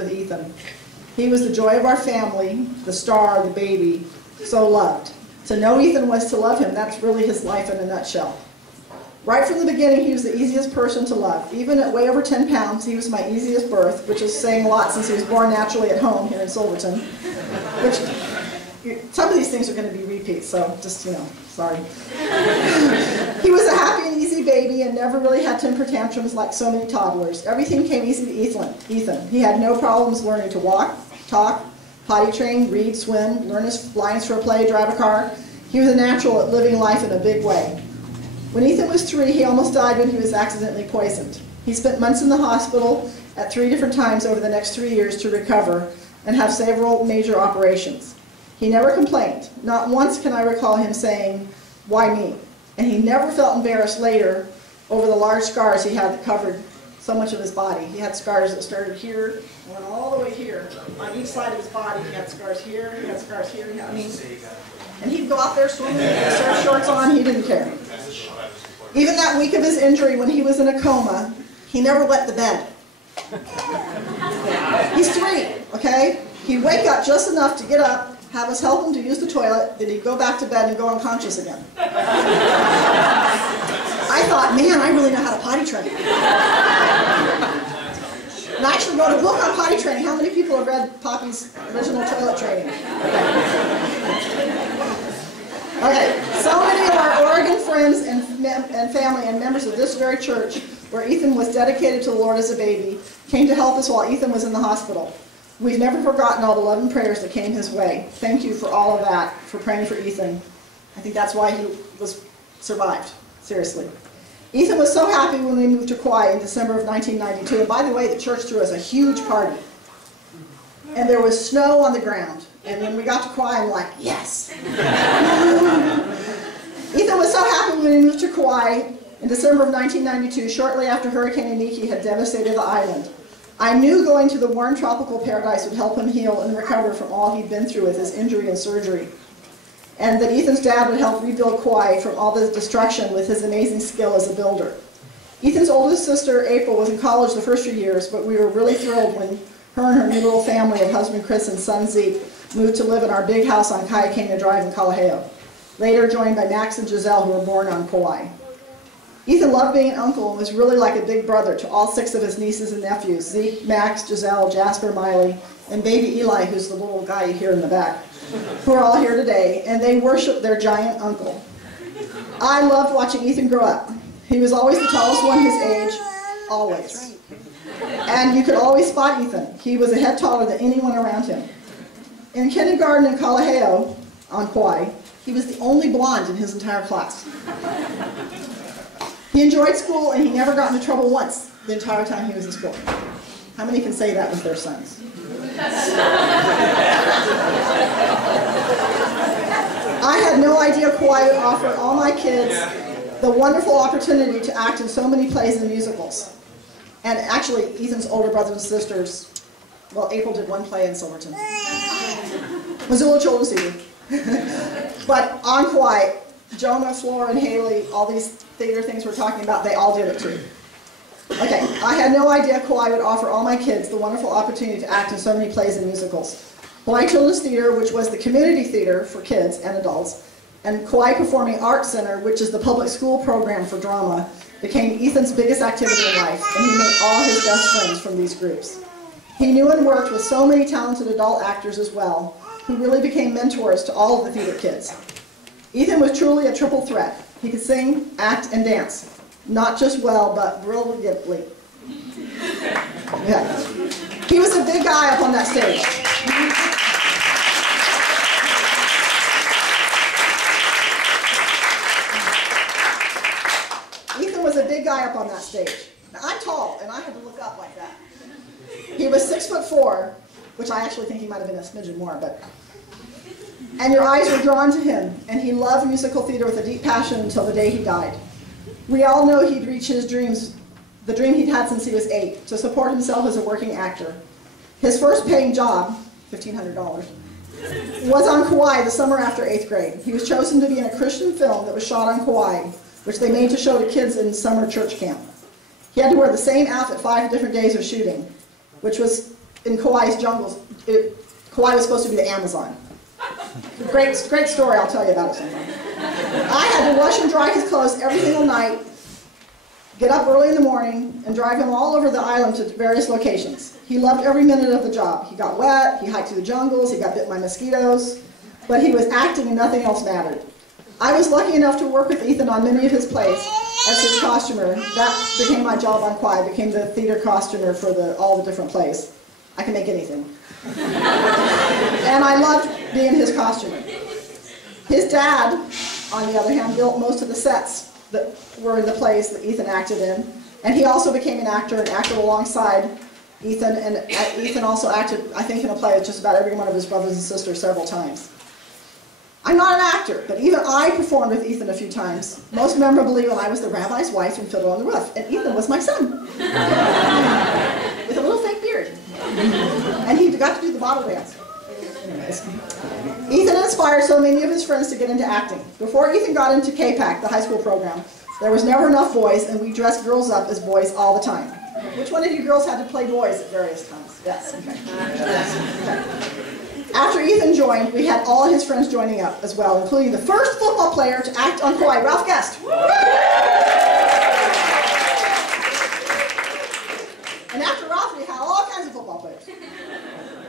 with Ethan. He was the joy of our family, the star, the baby, so loved. To know Ethan was to love him. That's really his life in a nutshell. Right from the beginning, he was the easiest person to love. Even at way over 10 pounds, he was my easiest birth, which is saying a lot since he was born naturally at home here in Silverton. Which, some of these things are going to be repeats, so just, sorry. He was a happy and easy baby and never really had temper tantrums like so many toddlers. Everything came easy to Ethan. He had no problems learning to walk, talk, potty train, read, swim, learn his lines for a play, drive a car. He was a natural at living life in a big way. When Ethan was 3, he almost died when he was accidentally poisoned. He spent months in the hospital at 3 different times over the next 3 years to recover and have several major operations. He never complained. Not once can I recall him saying, "Why me?" And he never felt embarrassed later over the large scars he had that covered so much of his body. He had scars that started here and went all the way here. On each side of his body, he had scars here, he had scars here. And he'd go out there swimming with surf shorts on, he didn't care. Even that week of his injury when he was in a coma, he never wet the bed. He's 3, okay? He'd wake up just enough to get up, have us help him to use the toilet, then he'd go back to bed and go unconscious again. I thought, man, I really know how to potty train. And I actually wrote a book on potty training. How many people have read Poppy's original toilet training? Okay, so many of our Oregon friends and family and members of this very church, where Ethan was dedicated to the Lord as a baby, came to help us while Ethan was in the hospital. We've never forgotten all the love and prayers that came his way. Thank you for all of that, for praying for Ethan. I think that's why he survived, seriously. Ethan was so happy when we moved to Kauai in December of 1992. And by the way, the church threw us a huge party. And there was snow on the ground. And when we got to Kauai, I'm like, yes! Ethan was so happy when we moved to Kauai in December of 1992, shortly after Hurricane Iniki had devastated the island. I knew going to the warm tropical paradise would help him heal and recover from all he'd been through with his injury and surgery. And that Ethan's dad would help rebuild Kauai from all the destruction with his amazing skill as a builder. Ethan's oldest sister, April, was in college the first few years, but we were really thrilled when her and her new little family of husband Chris and son Zeke moved to live in our big house on Kayakenga Drive in Kalaheo, later joined by Max and Giselle, who were born on Kauai. Ethan loved being an uncle and was really like a big brother to all 6 of his nieces and nephews, Zeke, Max, Giselle, Jasper, Miley, and baby Eli, who's the little guy you hear in the back, who are all here today, and they worship their giant uncle. I loved watching Ethan grow up. He was always the tallest one his age, always. And you could always spot Ethan. He was a head taller than anyone around him. In kindergarten in Kalaheo, on Kauai, he was the only blonde in his entire class. He enjoyed school and he never got into trouble once the entire time he was in school. How many can say that with their sons? I had no idea Kauai would offer all my kids the wonderful opportunity to act in so many plays and musicals. And actually, Ethan's older brothers and sisters, well, April did 1 play in Silverton. Missoula Children's Theater. But on Kauai, Jonah, Flora, and Haley, all these theater things we're talking about, they all did it too. Okay, I had no idea Kauai would offer all my kids the wonderful opportunity to act in so many plays and musicals. Hawaii Children's Theater, which was the community theater for kids and adults, and Kauai Performing Arts Center, which is the public school program for drama, became Ethan's biggest activity in life, and he made all his best friends from these groups. He knew and worked with so many talented adult actors as well, who really became mentors to all of the theater kids. Ethan was truly a triple threat. He could sing, act, and dance. Not just well, but brilliantly. Yeah. He was a big guy up on that stage. Ethan was a big guy up on that stage. Now, I'm tall, and I had to look up like that. He was 6'4", which I actually think he might have been a smidgen more, but... And your eyes were drawn to him, and he loved musical theater with a deep passion until the day he died. We all know he'd reached his dreams, the dream he'd had since he was 8, to support himself as a working actor. His first paying job, $1,500, was on Kauai the summer after 8th grade. He was chosen to be in a Christian film that was shot on Kauai, which they made to show to kids in summer church camp. He had to wear the same outfit 5 different days of shooting, which was in Kauai's jungles, Kauai was supposed to be the Amazon. Great story, I'll tell you about it sometime. I had to wash and dry his clothes every single night, get up early in the morning, and drive him all over the island to various locations. He loved every minute of the job. He got wet, he hiked through the jungles, he got bit by mosquitoes, but he was acting and nothing else mattered. I was lucky enough to work with Ethan on many of his plays as his costumer. That became my job on Kauai. I became the theater costumer for all the different plays. I can make anything. And I loved being his costumer. His dad, on the other hand, built most of the sets that were in the plays that Ethan acted in. And he also became an actor and acted alongside Ethan. And Ethan also acted, I think, in a play with just about every one of his brothers and sisters several times. I'm not an actor, but even I performed with Ethan a few times. Most memorably when I was the rabbi's wife in Fiddler on the Roof, and Ethan was my son. With a little fake beard. And he got to do the bottle dance. Anyways. Ethan inspired so many of his friends to get into acting. Before Ethan got into K-PAC, the high school program, there was never enough boys, and we dressed girls up as boys all the time. Which one of you girls had to play boys at various times? Yes, okay. Yes, okay. After Ethan joined, we had all his friends joining up as well, including the first football player to act on Kauai, Ralph Guest. And after Ralph, we had all kinds of football players.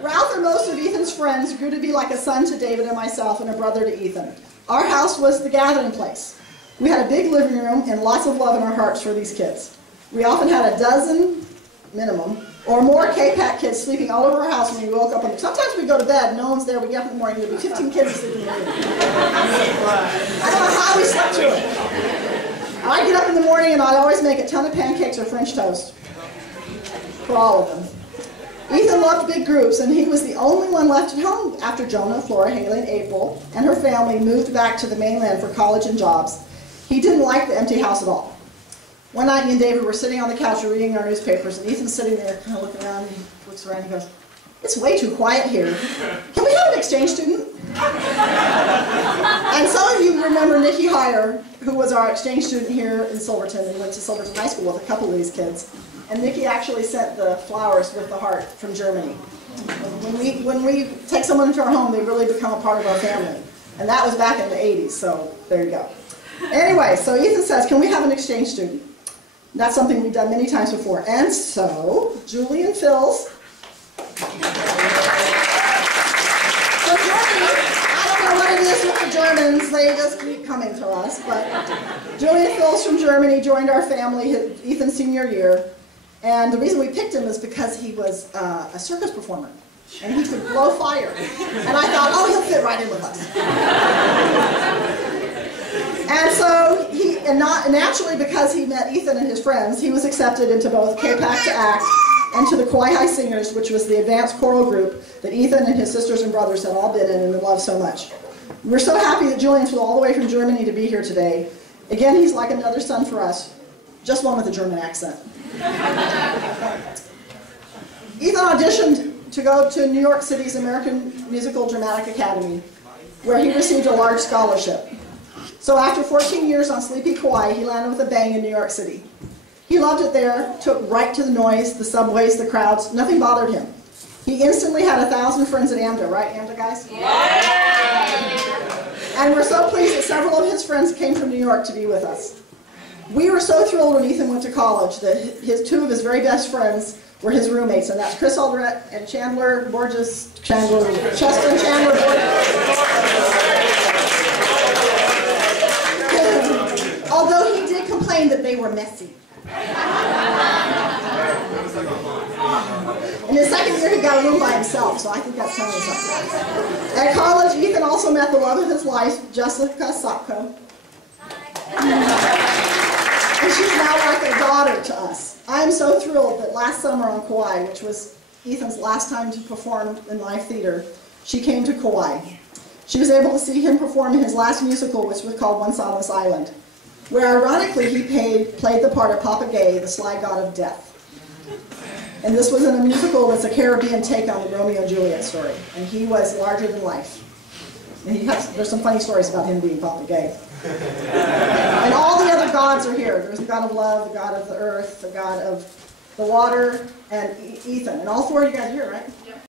Ralph and most of Ethan's friends grew to be like a son to David and myself and a brother to Ethan. Our house was the gathering place. We had a big living room and lots of love in our hearts for these kids. We often had a dozen, minimum, or more K-PAC kids sleeping all over our house when we woke up. Sometimes we'd go to bed, no one's there, we get up in the morning, there'd be 15 kids sleeping in the room. I don't know how we slept through it. I'd get up in the morning and I'd always make a ton of pancakes or French toast for all of them. Ethan loved big groups, and he was the only one left at home after Jonah, Flora, Haley, and April and her family moved back to the mainland for college and jobs. He didn't like the empty house at all. One night, me and David were sitting on the couch reading our newspapers, and Ethan's sitting there kind of looking around, and he looks around and he goes, "It's way too quiet here. Can we have an exchange student?" And some of you remember Nikki Heyer, who was our exchange student here in Silverton and went to Silverton High School with a couple of these kids. And Nikki actually sent the flowers with the heart from Germany. When we take someone into our home, they really become a part of our family. And that was back in the 80s, so there you go. Anyway, so Ethan says, "Can we have an exchange student?" That's something we've done many times before. And so, Julie and Phil's from Germany. I don't know what it is with the Germans. They just keep coming to us. But Julie and Phil's from Germany joined our family Ethan's senior year. And the reason we picked him is because he was a circus performer. And he could blow fire. And I thought, oh, he'll fit right in with us. And so, naturally, because he met Ethan and his friends, he was accepted into both K-PAC to act and to the Kauai High Singers, which was the advanced choral group that Ethan and his sisters and brothers had all been in and loved so much. We're so happy that Julian flew all the way from Germany to be here today. Again, he's like another son for us, just one with a German accent. Ethan auditioned to go to New York City's American Musical Dramatic Academy, where he received a large scholarship. So after 14 years on sleepy Kauai, he landed with a bang in New York City. He loved it there, took right to the noise, the subways, the crowds, nothing bothered him. He instantly had 1,000 friends at AMDA, right AMDA guys? Yeah! And we're so pleased that several of his friends came from New York to be with us. We were so thrilled when Ethan went to college that two of his very best friends were his roommates, and that's Chris Alderette and Chester and Chandler Borges. Although he did complain that they were messy. In his second year, he got a room by himself, so I think that's telling something. At college, Ethan also met the love of his life, Jessica Sopko. And she's now like a daughter to us. I am so thrilled that last summer on Kauai, which was Ethan's last time to perform in live theater, she came to Kauai. She was able to see him perform in his last musical, which was called Once on This Island, where ironically he played the part of Papa Gay, the sly god of death. And this was in a musical that's a Caribbean take on the Romeo and Juliet story. And he was larger than life. And there's some funny stories about him being Papa Gay. And all the other gods are here. There's the god of love, the god of the earth, the god of the water, and Ethan. And all four of you guys are here, right?